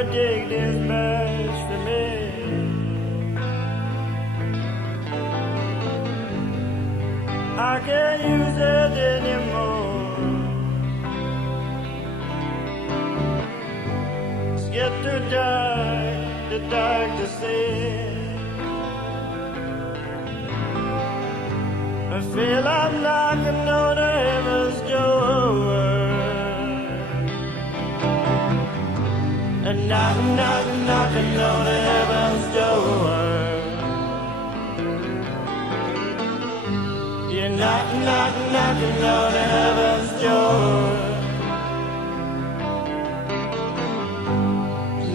every day is best for me. I can't use it anymore. It's get too dark to see. I feel I'm knocking on heaven's door. And knocking on heaven's door. You're knocking on heaven's door.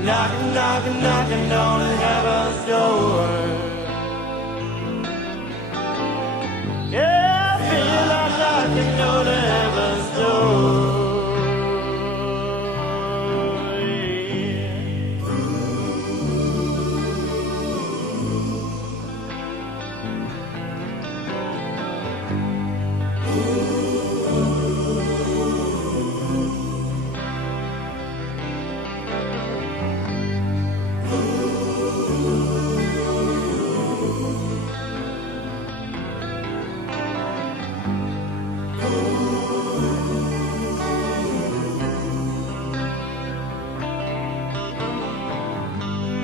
Knocking on heaven's door. Yeah, I feel I'm knocking on heaven's door.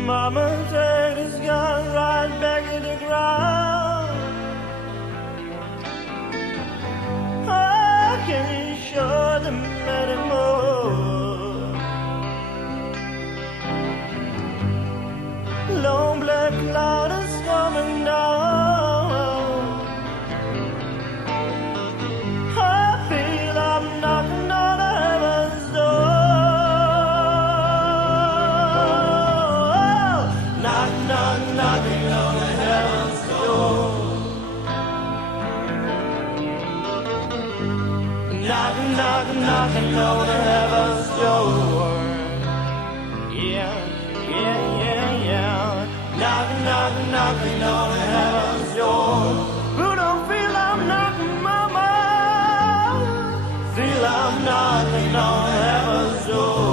Mama's head has gone right back to the ground. I can't show them anymore. Long black cloud is coming down. I feel I'm knocking on heaven's door. Knocking on heaven's door. Knocking on heaven's door. Yeah. Knocking on heaven's door. Who don't feel I'm knocking, mama? Feel I'm knocking on heaven's door.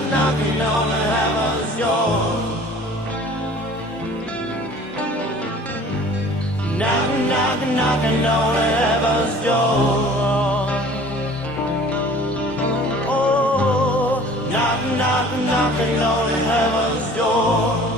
Knocking on heaven's door. Knocking on heaven's door. Oh, knocking on heaven's door.